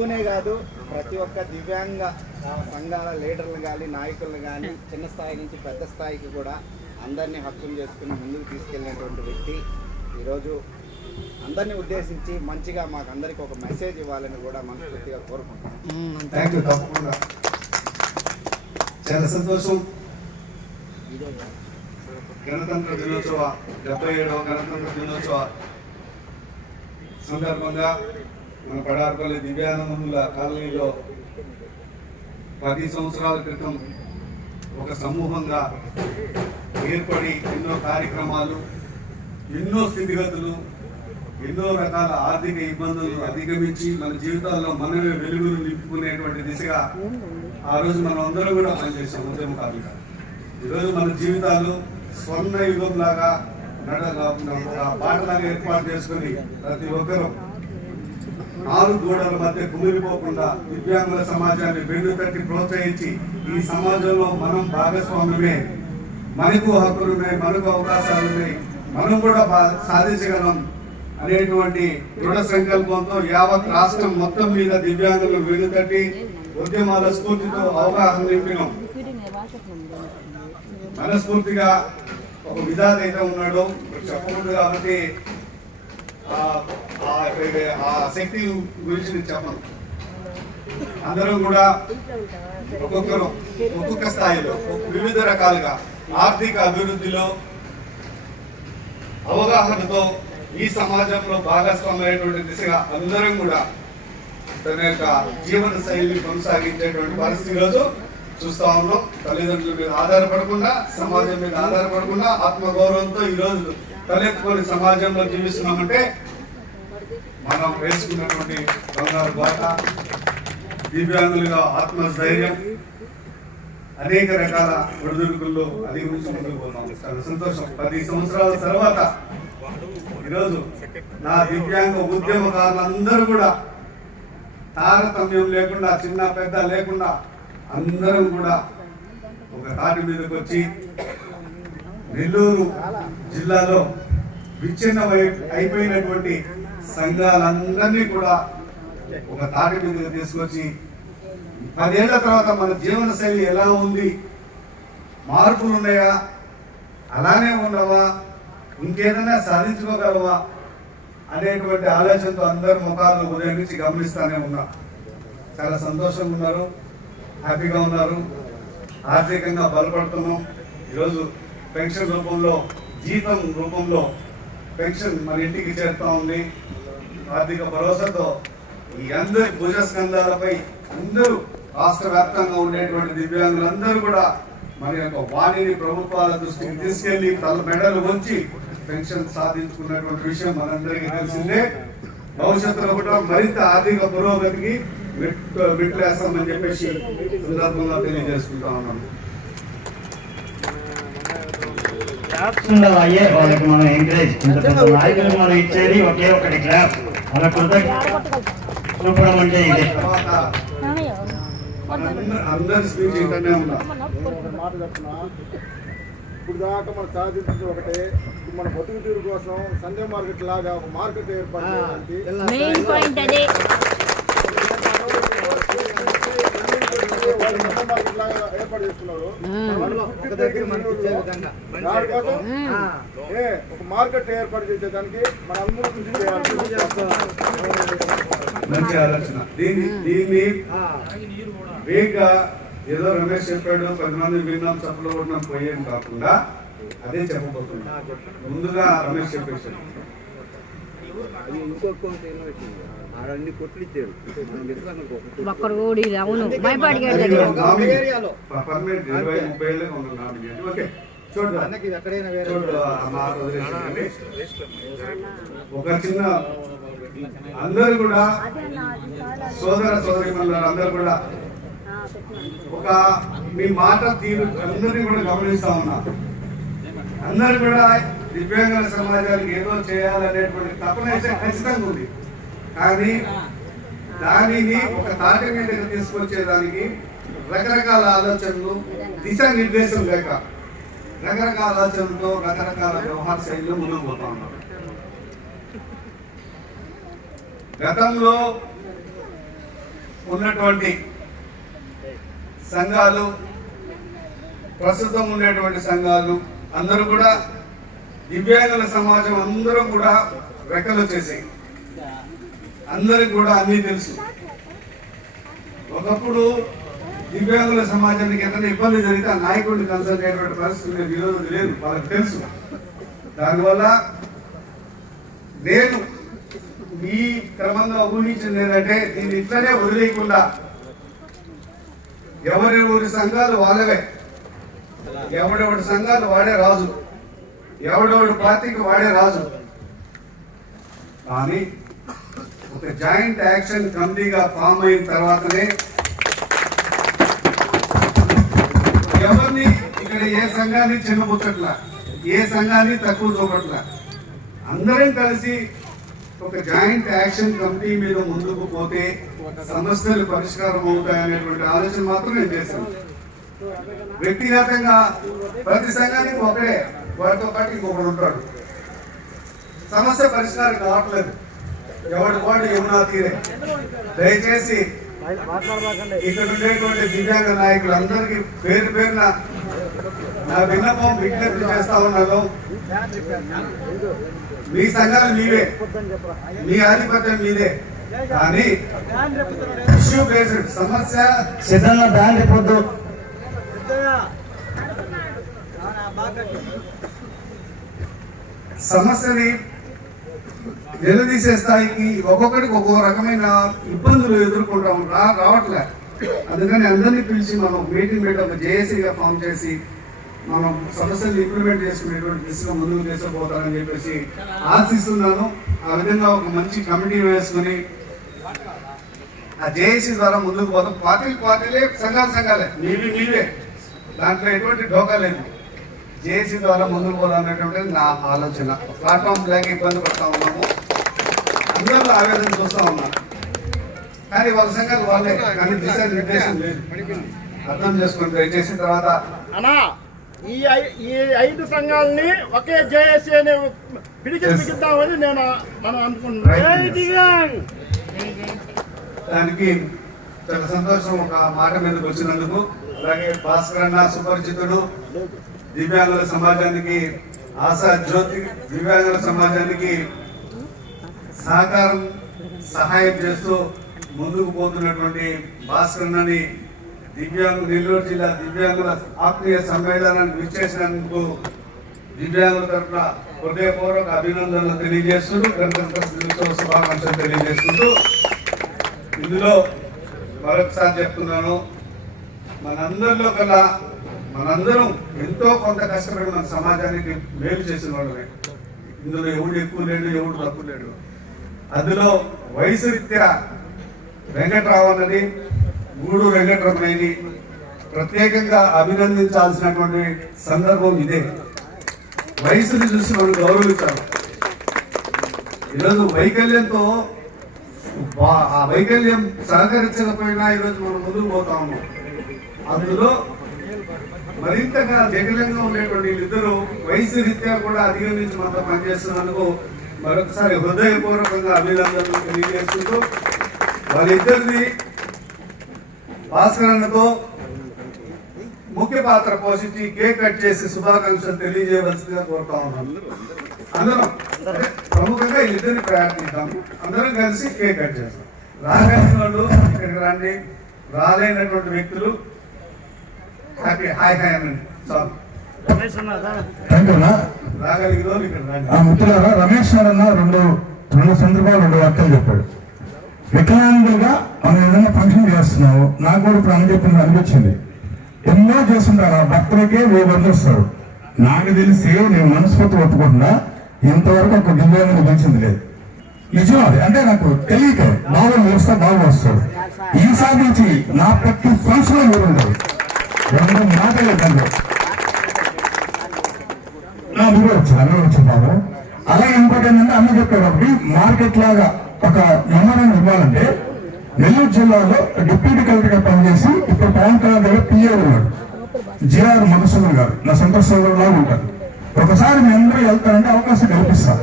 హక్కునే కాదు, ప్రతి ఒక్క దివ్యాంగ సంఘాల లీడర్లు కానీ నాయకులను కానీ చిన్న స్థాయి నుంచి పెద్ద స్థాయికి కూడా అందరినీ హక్కును చేసుకుని ముందుకు తీసుకెళ్ళినటువంటి వ్యక్తి. ఈరోజు అందరినీ ఉద్దేశించి మంచిగా మాకు అందరికీ ఒక మెసేజ్ ఇవ్వాలని కూడా మనస్ఫూర్తిగా కోరుకుంటున్నాను. Thank you. తప్పకుండా చాలా సంతోషం. గణతంత్ర దినోత్సవ 77వ గణతంత్ర దినోత్సవ సందర్భంగా మన పడార్పల్లి దివ్యాంగుల కాలనీలో 10 సంవత్సరాల క్రితం ఒక సమూహంగా ఏర్పడి ఎన్నో కార్యక్రమాలు, ఎన్నో స్థితిగతులు, ఎన్నో రకాల ఆర్థిక ఇబ్బందులను అధిగమించి మన జీవితాల్లో మనమే వెలుగులు నింపుకునేటువంటి దిశగా ఆ రోజు మనం అందరం కూడా పనిచేసాం ఉద్యమకారులుగా. ఈరోజు మన జీవితాలు స్వర్ణ యుగం లాగా పాటలాగా ఏర్పాటు చేసుకుని ప్రతి ఒక్కరూ 4 గోడల మధ్య కుమిలిపోకుండా దివ్యాంగుల సమాజాన్ని వెన్ను తట్టి ప్రోత్సహించి ఈ సమాజంలో మనం భాగస్వామ్యమే, మనకు హక్కులున్నాయి, మనకు అవకాశాలున్నాయి, మనం కూడా సాధించగలం అనేటువంటి దృఢ సంకల్పంతో యావత్ రాష్ట్రం మొత్తం మీద దివ్యాంగులను వెన్ను తట్టి ఉద్యమాల స్ఫూర్తితో అవగాహన నింపినాం. మనస్ఫూర్తిగా ఒక విధాత అయితే ఉన్నాడో చెప్పకూడదు కాబట్టి ఆ శక్తి గురించి నేను చెప్పను. అందరం కూడా ఒక్కొక్కరు ఒక్కొక్క స్థాయిలో వివిధ రకాలుగా ఆర్థిక అభివృద్ధిలో అవగాహనతో ఈ సమాజంలో భాగస్వామ్యమైనటువంటి దిశగా అందరం కూడా తన యొక్క జీవన శైలిని కొనసాగించేటువంటి పరిస్థితి రోజు చూస్తా ఉన్నాం. తల్లిదండ్రుల మీద ఆధారపడకుండా, సమాజం మీద ఆధారపడకుండా ఆత్మగౌరవంతో ఈరోజు తలెత్తుకొని సమాజంలో జీవిస్తున్నామంటే మనం వేసుకున్నటువంటి బంగారు బాట, దివ్యాంగులుగా ఆత్మస్థైర్యం, అనేక రకాల ఒడిదుడుకుల్లో అధిగమించి ముందుకు పోతాం. చాలా సంతోషం. 10 సంవత్సరాల తర్వాత ఈరోజు నా దివ్యాంగ ఉద్యమకారులందరూ కూడా తారతమ్యం లేకుండా, చిన్న పెద్ద లేకుండా అందరం కూడా ఒక తాటి మీదకి వచ్చి నెల్లూరు జిల్లాలో విచ్ఛిన్న అయిపోయినటువంటి సంఘాలందరినీ కూడా ఒక తాటి మీదకి తీసుకొచ్చి 10 ఏళ్ల తర్వాత మన జీవన శైలి ఎలా ఉంది, మార్పులు ఉన్నాయా, అలానే ఉన్నావా, ఇంకేదైనా సాధించుకోగలవా అనేటువంటి ఆలోచనతో అందరు ముఖాలను ఉదయం నుంచి గమనిస్తానే ఉన్నా. చాలా సంతోషంగా ఉన్నారు, హ్యాపీగా ఉన్నారు, ఆర్థికంగా బలపడుతున్నాం. ఈరోజు పెన్షన్ రూపంలో, జీతం రూపంలో పెన్షన్ మన ఇంటికి చేరుతా ఉంది. ఆర్థిక భరోసాతో ఈ అందరి భుజస్కంధాలపై అందరూ రాష్ట్ర వ్యాప్తంగా ఉండేటువంటి దివ్యాంగులందరూ కూడా మన యొక్క వాణిని ప్రభుత్వాల దృష్టికి తీసుకెళ్లి తల మెడలు ఉంచి పెన్షన్ సాధించుకున్నటువంటి విషయం మనందరికీ తెలిసిందే. భవిష్యత్తులో కూడా మరింత ఆర్థిక పురోగతికి మెట్లేస్తామని చెప్పేసి సందర్భంగా తెలియజేసుకుంటా ఉన్నాను. అయ్యే వాళ్ళకి మనం ఎంకరేజ్ నాయకులకు మనం ఇచ్చేది ఒకే ఒకటి క్లాప్. మన చూపడం అంటే ఇదే. అందరి స్పీచ్ ఇంటనే ఉన్నా. మాట చెప్తున్నా, ఇప్పుడు దాకా మనం సాధించింది ఒకటే, మన బతుకు తీరు కోసం సండే మార్కెట్ లాగా ఒక మార్కెట్ ఏర్పాటు ఏర్పాటు చేసుకున్నారు. ఒక మార్కెట్ ఏర్పాటు చేసేదానికి మన అందరూ కృషి చేయాలి. మంచి ఆలోచన. దీన్ని వేగంగా ఏదో రమేష్ చెప్పాడు, 10 మంది విన్నాం, చప్పులు కొట్టినాం, పోయేది కాకుండా అదే చెప్పబోతున్నా. ముందుగా రమేష్ చెప్పేసాడు. ఒక చిన్న అందరు కూడా సోదర సోదరిమణులు అందరూ కూడా ఒక మీ మాట తీరు అందరినీ కూడా గమనిస్తా ఉన్నా. అందరు కూడా దివ్యాంగుల సమాజానికి ఏదో చేయాలనేటువంటి తపన అయితే ఖచ్చితంగా ఉంది. కానీ దానిని ఒక తాటి మీదకి తీసుకొచ్చేదానికి రకరకాల ఆలోచనలు, దిశానిర్దేశం లేక రకరకాల ఆలోచనలతో రకరకాల వ్యవహార శైలిలో ముందుకు పోతా ఉన్నారు. గతంలో ఉన్నటువంటి సంఘాలు, ప్రస్తుతం ఉండేటువంటి సంఘాలు అందరూ కూడా దివ్యాంగుల సమాజం అందరూ కూడా రెక్కలు వచ్చేసాయి. అందరికి కూడా అన్నీ తెలుసు. ఒకప్పుడు దివ్యాంగుల సమాజానికి ఏదైనా ఇబ్బంది జరిగితే ఆ నాయకుడిని కన్సల్ట్ అయ్యేటువంటి పరిస్థితి ఈరోజు లేదు, వాళ్ళకి తెలుసు. దానివల్ల నేను ఈ క్రమంగా ఊహించింది ఏంటంటే దీన్ని ఇట్లనే వదిలేయకుండా ఎవరెవరి సంఘాలు వాళ్ళవే, ఎవడెవడి సంఘాలు వాడే రాజు, ఎవడెవడి పార్టీకి వాడే రాజు. కానీ ఒక జాయింట్ యాక్షన్ కమిటీగా ఫామ్ అయిన తర్వాతనే ఎవరిని ఇక్కడ ఏ సంఘాన్ని చిన్నబుచ్చట్లా, ఏ సంఘాన్ని తక్కువ చూపట్లా, అందరం కలిసి ఒక జాయింట్ యాక్షన్ కమిటీ మీద ముందుకు పోతే సమస్యలు పరిష్కారం అవుతాయనేటువంటి ఆలోచన మాత్రం నేను చేశాను. వ్యక్తిగతంగా ప్రతి సంఘానికి ఒకడే, వారితో పాటు ఇంకొకడు ఉంటాడు. సమస్య పరిష్కారం కావట్లేదు, ఎవరి వాడు ఏమన్నా తీరే. దయచేసి ఇక్కడ ఉండేటువంటి దివ్యాంగ నాయకులందరికీ పేరు పేరున నా విన్నపం విజ్ఞప్తి చేస్తా ఉన్నాను. మీ సంఘాలు మీవే, మీ ఆధిపత్యం మీదే, కానీ ఇష్యూ బేస్డ్ సమస్య సిద్ధంగా బ్యాండ్ పొద్దు సమస్యని నిలదీసే స్థాయికి ఒక్కొక్కడికి ఒక్కొక్క రకమైన ఇబ్బందులు ఎదుర్కొంటాం, రావట్లే. అందుకని అందరినీ పిలిచి మనం మీటింగ్ పెట్టి ఒక జేఏసీగా ఫామ్ చేసి మనం సమస్యలు ఇంప్లిమెంట్ చేసుకునేటువంటి దిశగా ముందుకు తీసుకుపోతారని చెప్పేసి ఆశిస్తున్నాను. ఆ విధంగా ఒక మంచి కమిటీ వేసుకుని ఆ జేఏసీ ద్వారా ముందుకు పోతాం. పార్టీలే, సంఘాలే, మీవే, దాంట్లో ఎటువంటి ఢోకా లేదు. జేఏసీ ద్వారా ముందుకు పోవాలనేటువంటిది నా ఆలోచన. ప్లాట్ఫామ్ లేక ఇబ్బంది పడతా ఉన్నాము, అందరూ ఆవేదన చూస్తూ ఉన్నారు. కానీ వాళ్ళ సంఘాలు వాళ్ళే, కానీ దిశానిర్దేశం లేదు. అర్థం చేసుకుని దయచేసిన తర్వాత అన్నా ఈ 5 సంఘాలని ఒకే జేఏసీ అనే పిడికిద్దామని మనం అనుకుంటున్నాం. దానికి చాలా సంతోషం ఒక మాట మీదకి వచ్చినందుకు. అలాగే భాస్కర్ అన్న సుపరిచితుడు, దివ్యాంగుల సమాజానికి ఆశా జ్యోతి, దివ్యాంగుల సమాజానికి సహాయం చేస్తూ ముందుకు పోతున్నటువంటి భాస్కర్ అన్నని నెల్లూరు జిల్లా దివ్యాంగుల ఆత్మీయ సమ్మేళనానికి విచ్చేసినందుకు దివ్యాంగుల తరఫున హృదయపూర్వక అభినందనలు తెలియజేస్తూ గణతంత్ర దినోత్సవ శుభాకాంక్షలు తెలియజేసుకుంటూ, ఇందులో మరొకసారి చెప్తున్నాను, మనందరిలో కల్లా మనందరం ఎంతో కొంత కష్టపడి మన సమాజానికి మేలు చేసిన వాళ్ళమే. ఇందులో ఎవడు ఎక్కువ లేడు, ఎవడు తక్కువ లేడు. అందులో వయసు రీత్యా వెంకట్రావు అన్నది, గూడు వెంకటరమణని ప్రత్యేకంగా అభినందించాల్సినటువంటి సందర్భం ఇదే. వయసుని చూసి మనం గౌరవించాలి. ఈరోజు వైకల్యంతో ఆ వైకల్యం సహకరించకపోయినా ఈరోజు మనం ముందుకు పోతా ఉన్నాం. అందులో మరింతగా జటిలంగా ఉండేటువంటి వీళ్ళిద్దరూ వయసు రీత్యా కూడా అధిగమించి మనతో పనిచేస్తున్నందుకు మరొకసారి హృదయపూర్వకంగా అభినందనలు తెలియజేసుకుంటూ, వాళ్ళిద్దరిని భాస్కర్ అన్నతో ముఖ్య పాత్ర పోషించి కేక్ కట్ చేసి శుభాకాంక్షలు తెలియజేయవలసిందిగా కోరుతా ఉన్నాను. అందరం ప్రముఖంగా వీళ్ళిద్దరిని ప్రయత్నిద్దాము, అందరం కలిసి కేక్ కట్ చేస్తాం. రాగలిగిన వాళ్ళు ఇక్కడికి రండి, రాలేనటువంటి వ్యక్తులు హ్యాపీ హాయ్ అనండి. చాలు. రాగలిగిన వాళ్ళు ఇక్కడ రండి. రమేష్ గారు అన్న రెండు సందర్భాలు 2 వార్తలు చెప్పాడు. వికలాంగులుగా మనం ఏదైనా ఫంక్షన్ చేస్తున్నావు, నాకు కూడా ఇప్పుడు చెప్పింది అనిపించింది. ఎన్నో చేస్తుంటారు, ఆ బర్త్డేకే 1000 వస్తాడు. నాకు తెలిసి నేను మనస్ఫూర్తి ఒప్పుకుంటున్నా, ఇంతవరకు ఒక దివ్యాంగుని పెంచింది లేదు. నిజం అది, అంటే నాకు తెలియక బాగా వస్తాడు. ఈసారి నుంచి నా ప్రతి ఫంక్షన్ లో మీరు ఉంటారు, 2 మాటలే దాంట్లో నా మీరు వచ్చి బాబు. అలాగే ఇంకోటి ఏంటంటే అన్న చెప్పారు, ఒకటి మార్కెట్ లాగా ఒక మెమోరం ఇవ్వాలంటే నెల్లూరు జిల్లాలో డిప్యూటీ కలెక్టర్ గా పనిచేసి ఇప్పుడు పవన్ కళ్యాణ్ దగ్గర పిఏ ఉన్నాడు, జిఆర్ మధుసూదన్ గారు, నా సొంత సోదరులాగా ఉంటారు. ఒకసారి మీ అందరూ వెళ్తారంటే అవకాశం కల్పిస్తారు.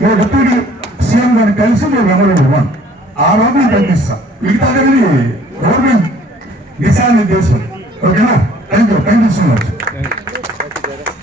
మీరు డిప్యూటీ సీఎం గారిని కలిసి మీరు మెమోరం ఇవ్వండి. ఆ రోజు నేను తగ్గిస్తాను. మిగతాది గవర్నమెంట్ దిశానిర్దేశం. ఓకేనా? Thank you so much.